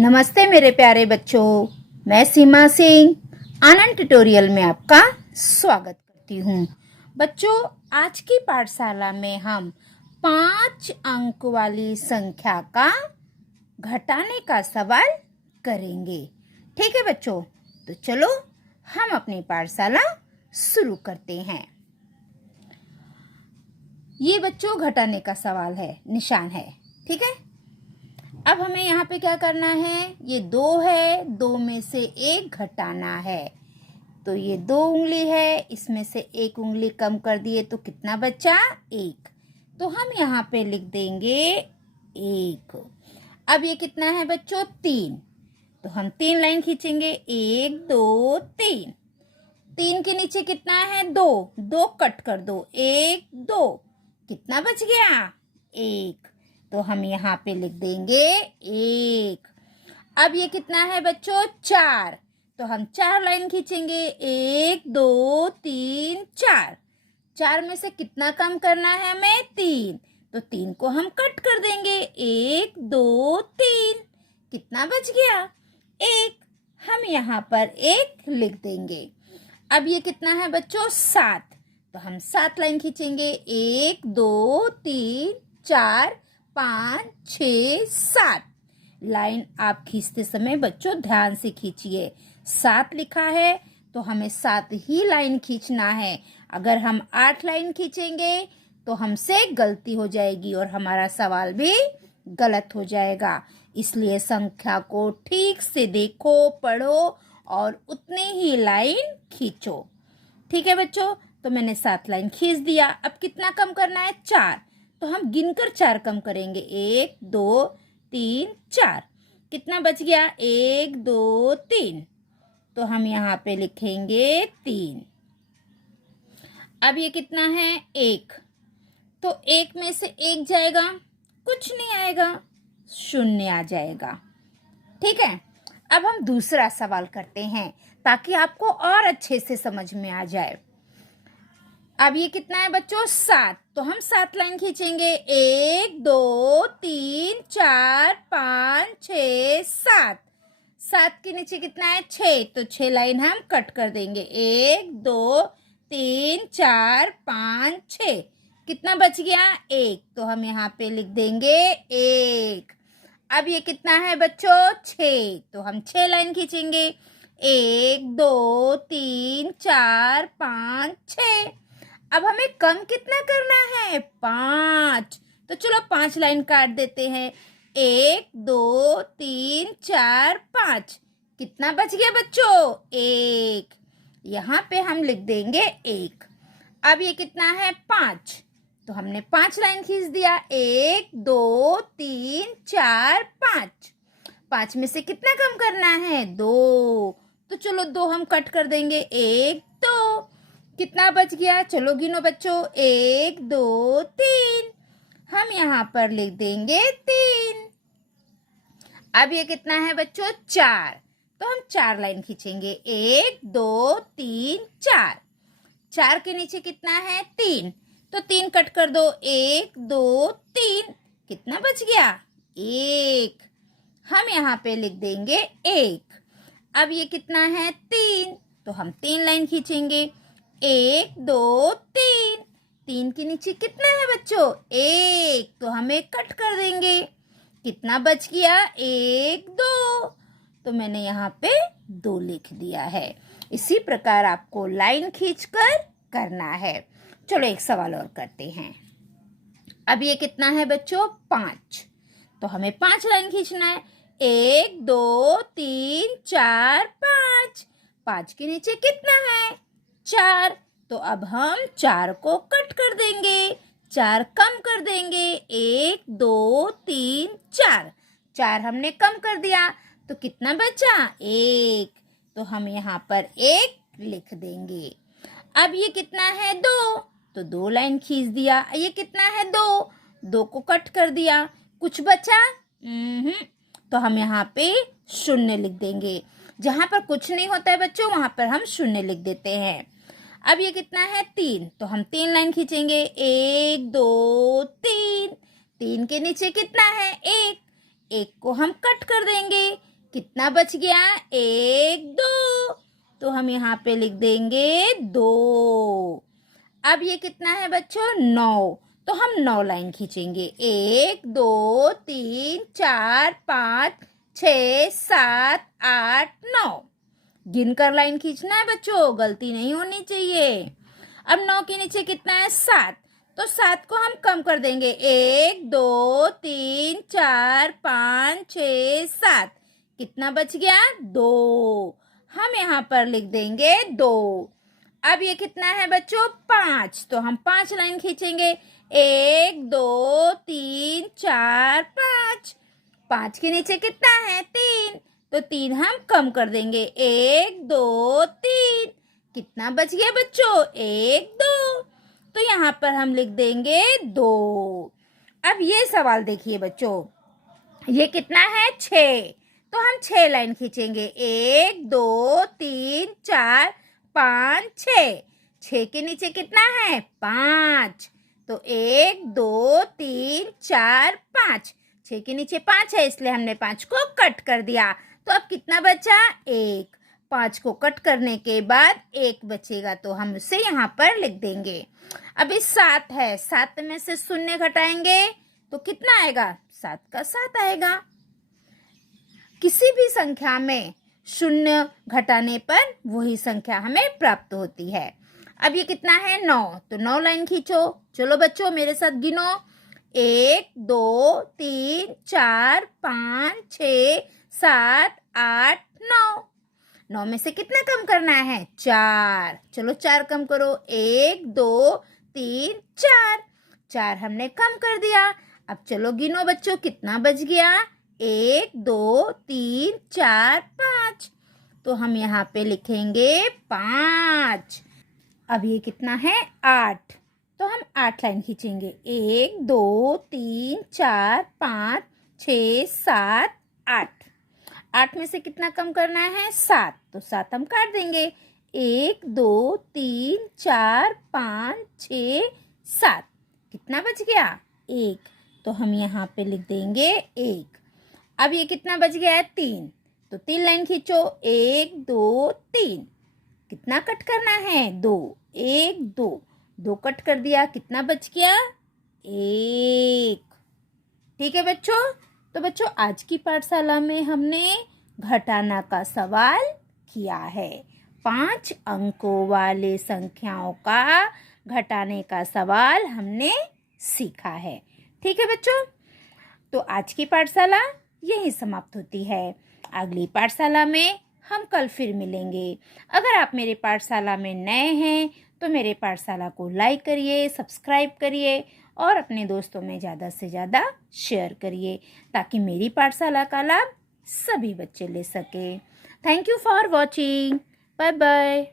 नमस्ते मेरे प्यारे बच्चों, मैं सीमा सिंह आनंद ट्यूटोरियल में आपका स्वागत करती हूँ। बच्चों, आज की पाठशाला में हम 5 अंक वाली संख्या का घटाने का सवाल करेंगे। ठीक है बच्चों, तो चलो हम अपनी पाठशाला शुरू करते हैं। ये बच्चों घटाने का सवाल है, निशान है। ठीक है, अब हमें यहाँ पे क्या करना है, ये 2 है, 2 में से 1 घटाना है। तो ये 2 उंगली है, इसमें से 1 उंगली कम कर दिए तो कितना बचा? 1। तो हम यहाँ पे लिख देंगे 1। अब ये कितना है बच्चों? 3। तो हम 3 लाइन खींचेंगे, 1 2 3। 3 के नीचे कितना है? 2। 2 कट कर दो, 1 2। कितना बच गया? 1। तो हम यहाँ पे लिख देंगे 1। अब ये कितना है बच्चों? 4। तो हम 4 लाइन खींचेंगे, 1 2 3 4। 4 में से कितना कम करना है हमें? 3। तो 3 को हम कट कर देंगे, 1 2 3। कितना बच गया? 1। हम यहाँ पर 1 लिख देंगे। अब ये कितना है बच्चों? 7। तो हम 7 लाइन खींचेंगे, 1 2 3 4 5 6 7। लाइन आप खींचते समय बच्चों ध्यान से खींचिए। 7 लिखा है तो हमें 7 ही लाइन खींचना है। अगर हम 8 लाइन खींचेंगे तो हमसे गलती हो जाएगी और हमारा सवाल भी गलत हो जाएगा। इसलिए संख्या को ठीक से देखो, पढ़ो और उतनी ही लाइन खींचो। ठीक है बच्चों, तो मैंने 7 लाइन खींच दिया। अब कितना कम करना है? 4। तो हम गिनकर 4 कम करेंगे, 1 2 3 4। कितना बच गया? 1 2 3। तो हम यहाँ पे लिखेंगे 3। अब ये कितना है? 1। तो 1 में से 1 जाएगा, कुछ नहीं आएगा, 0 आ जाएगा। ठीक है, अब हम दूसरा सवाल करते हैं ताकि आपको और अच्छे से समझ में आ जाए। अब ये कितना है बच्चों? 7। तो हम 7 लाइन खींचेंगे, 1 2 3 4 5 6 7। 7 के नीचे कितना है? 6। तो 6 लाइन हम कट कर देंगे, 1 2 3 4 5 6। कितना बच गया? 1। तो हम यहाँ पे लिख देंगे 1। अब ये कितना है बच्चों? 6। तो हम 6 लाइन खींचेंगे, 1 2 3 4 5 6। अब हमें कम कितना करना है? 5। तो चलो 5 लाइन काट देते हैं, 1 2 3 4 5। कितना बच गया बच्चों? 1। यहाँ पे हम लिख देंगे 1। अब ये कितना है? 5। तो हमने 5 लाइन खींच दिया, 1 2 3 4 5। 5 में से कितना कम करना है? 2। तो चलो 2 हम कट कर देंगे, 1 2। कितना बच गया? चलो गिनो बच्चों, 1 2 3। हम यहाँ पर लिख देंगे 3। अब ये कितना है बच्चों? 4। तो हम 4 लाइन खींचेंगे, 1 2 3 4। 4 के नीचे कितना है? 3। तो 3 कट कर दो, 1 2 3। कितना बच गया? 1। हम यहाँ पे लिख देंगे 1। अब ये कितना है? 3। तो हम 3 लाइन खींचेंगे, 1 2 3। 3 के नीचे कितना है बच्चों? 1। तो हम 1 कट कर देंगे। कितना बच गया? 1 2। तो मैंने यहाँ पे 2 लिख दिया है। इसी प्रकार आपको लाइन खींचकर करना है। चलो एक सवाल और करते हैं। अब ये कितना है बच्चों? 5। तो हमें 5 लाइन खींचना है, 1 2 3 4 5। 5 के नीचे कितना है? 4। तो अब हम 4 को कट कर देंगे, 4 कम कर देंगे, 1 2 3 4। 4 हमने कम कर दिया तो कितना बचा? 1। तो हम यहाँ पर 1 लिख देंगे। अब ये कितना है? 2। तो 2 लाइन खींच दिया। ये कितना है? 2। 2 को कट कर दिया, कुछ बचा? तो हम यहाँ पे 0 लिख देंगे। जहाँ पर कुछ नहीं होता है बच्चों वहाँ पर हम 0 लिख देते हैं। अब ये कितना है? 3। तो हम 3 लाइन खींचेंगे, 1 2 3। 3 के नीचे कितना है? 1। 1 को हम कट कर देंगे, कितना बच गया? 1 2। तो हम यहाँ पे लिख देंगे 2। अब ये कितना है बच्चों? 9। तो हम 9 लाइन खींचेंगे। 1 2 3 4 5 6 7 8 9। गिनकर लाइन खींचना है बच्चों, गलती नहीं होनी चाहिए। अब 9 के नीचे कितना है? 7। तो 7 को हम कम कर देंगे। 1 2 3 4 5 6 7। कितना बच गया? 2। हम यहाँ पर लिख देंगे 2। अब ये कितना है बच्चों? 5। तो हम 5 लाइन खींचेंगे। 1 2 3 4 5। 5 के नीचे कितना है? 3। तो 3 हम कम कर देंगे। 1 2 3। कितना बच गया बच्चों? 1 2। तो यहाँ पर हम लिख देंगे 2। अब ये सवाल देखिए बच्चों, ये कितना है? 6। तो हम 6 लाइन खींचेंगे। 1 2 3 4 5 6। 6 के नीचे कितना है? 5। तो 1 2 3 4 5। 6 के नीचे 5 है, इसलिए हमने 5 को कट कर दिया। तो अब कितना बचा? 1। 5 को कट करने के बाद 1 बचेगा, तो हम उसे यहाँ पर लिख देंगे। अभी 7 है, 7 में से शून्य घटाएंगे तो कितना आएगा? 7 का 7 आएगा। किसी भी संख्या में शून्य घटाने पर वही संख्या हमें प्राप्त होती है। अब ये कितना है? 9। तो 9 लाइन खींचो। चलो बच्चों मेरे साथ गिनो। 1 2 3 4 5 6 7 8 9। 9 में से कितना कम करना है? 4। चलो 4 कम करो। 1 2 3 4। 4 हमने कम कर दिया। अब चलो गिनो बच्चों, कितना बच गया? 1 2 3 4 5। तो हम यहाँ पे लिखेंगे 5। अब ये कितना है? 8। तो हम 8 लाइन खींचेंगे। 1 2 3 4 5 6 7 8। 8 में से कितना कम करना है? 7। तो 7 हम काट देंगे। 1 2 3 4 5 6 7। कितना बच गया? 1। तो हम यहाँ पे लिख देंगे 1। अब ये कितना बच गया है? 3। तो 3 लाइन खींचो। 1 2 3। कितना कट करना है? 2। 1 2। 2 कट कर दिया, कितना बच गया? 1। ठीक है बच्चों। तो बच्चों आज की पाठशाला में हमने घटाना का सवाल किया है। 5 अंकों वाले संख्याओं का घटाने का सवाल हमने सीखा है। ठीक है बच्चों। तो आज की पाठशाला यही समाप्त होती है। अगली पाठशाला में हम कल फिर मिलेंगे। अगर आप मेरे पाठशाला में नए हैं तो मेरे पाठशाला को लाइक करिए, सब्सक्राइब करिए और अपने दोस्तों में ज़्यादा से ज़्यादा शेयर करिए, ताकि मेरी पाठशाला का लाभ सभी बच्चे ले सकें। Thank you for watching. Bye bye.